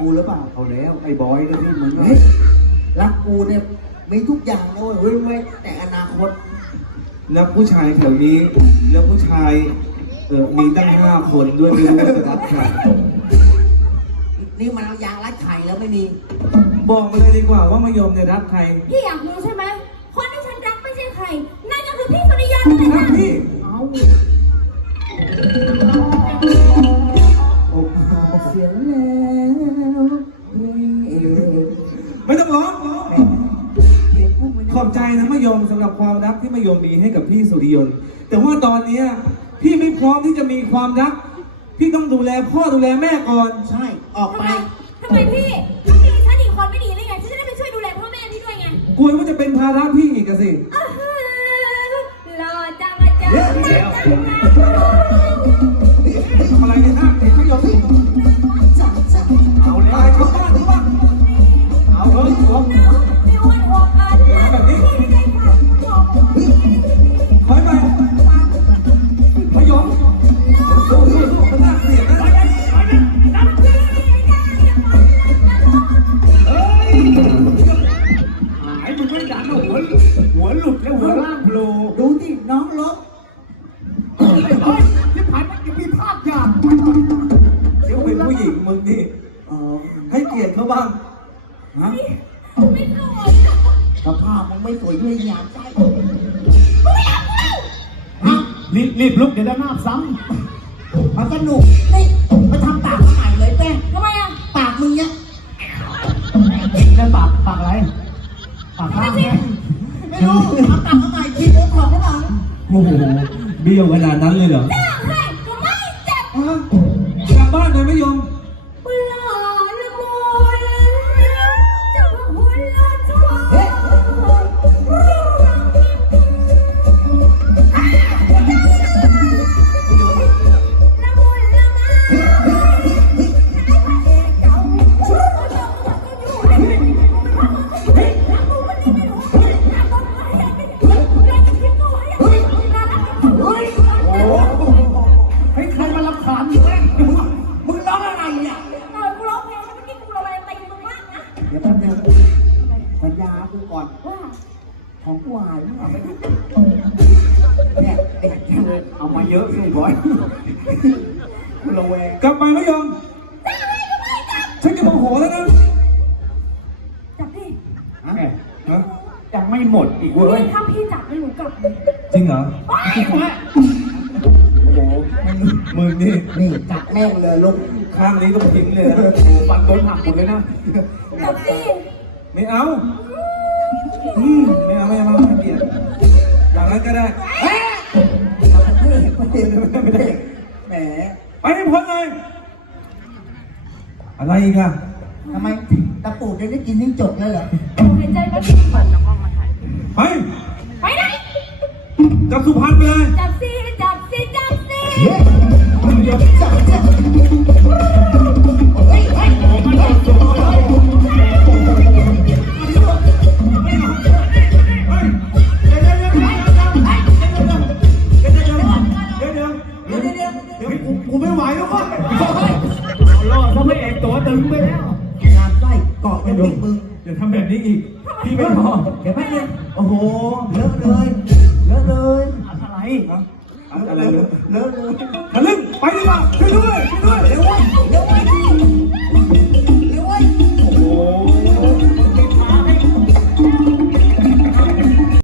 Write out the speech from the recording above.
กูหรือเปล่าเขาแล้วไอ้บอยเนี่ยมึงเฮ้ยรักกูเนี่ยมีทุกอย่างเลยเว้ยแต่อนาคตแล้วผู้ชายแถวนี้แล้วผู้ชายเออมีตั้งห้าคนด้วยนี่มันเอายางรัดไข่แล้วไม่มี บอกมาเลยดีกว่าว่าไม่ยอมในรักใครพี่อยากรู้ใช่ไหมคนที่ฉันรักไม่ใช่ใครนั่นก็คือพี่สุริยานี่นหะพี่เอายมสําหรับความรักที่มโยมมีให้กับพี่สุริยนแต่ว่าตอนเนี้พี่ไม่พร้อมที่จะมีความรัก พี่ต้องดูแลพ่อดูแลแม่ก่อน ใช่ ออกไปทำไม พี่ถ้าพี่ฉันอีกคนไม่ดีเลยไง ฉันจะได้ไปช่วยดูแลพ่อแม่พี่ด้วยไงกลัวว่าจะเป็นภาระพี่อีกสิรอจังอาจารย์ลบที่ผ่านมาอยู่มีภาพอย่างเดี๋ยวเป็นผู้หญิงมึงนี่ให้เกียรติเขาบ้างฮะไม่โกรธสภาพมึงไม่สวยด้วยอยากใจรีบรีบลุกเดี๋ยวด้านหน้าซ้ำมาสนุกนี่มาทำปากใหม่เลยแป้งทำไมอ่ะ ปากมึงเนี่ยเป็นปาก ปากอะไรปากข้างไม่รู้ทำปากใหม่คิดเรื่องของหรือเปล่าโอ้โหเบี้ยวขนาดนั้นเลยเหรอจ้าแม่ผมไม่เจ็บชาวบ้านเลยไม่ยอมดูก่อนว่าของกูหายเมื่อไหร่เนี่ยเอามาเยอะสุดร้อย คุณระแวง กลับมาไม่ยอมฉันจะโมโหัวแล้วนะ จับพี่แม่ยังไม่หมดอีกเว้ย ถ้าพี่จับไม่หนูกลับ จริงเหรอไม่หโอ้มือนี่ นี่จับแม่งเลยลูกข้างนี้ต้องทิ้งเลยปันต้นหักหมดเลยนะ จับพี่ไม่เอาไม่เอาไม่เอาไม่เปลี่ยนอย่างนั้นก็ได้ แหมไปพ้นเลยอะไรอีกอะทำไมตะปูได้กินนิ่งจดเลยเหรอหายใจไม่ถึงฝนแล้วก็ đứng làm cho cọ cho đúng mừng để thăm đẹp đi nghỉ khi bên họ cái bắt lên ồ hồ lớn ơi lớn ơi à, sao lại lớn ơi lớn ơi lớn ơi lớn ơi lớn ơi lớn ơi lớn ơi lớn ơi lớn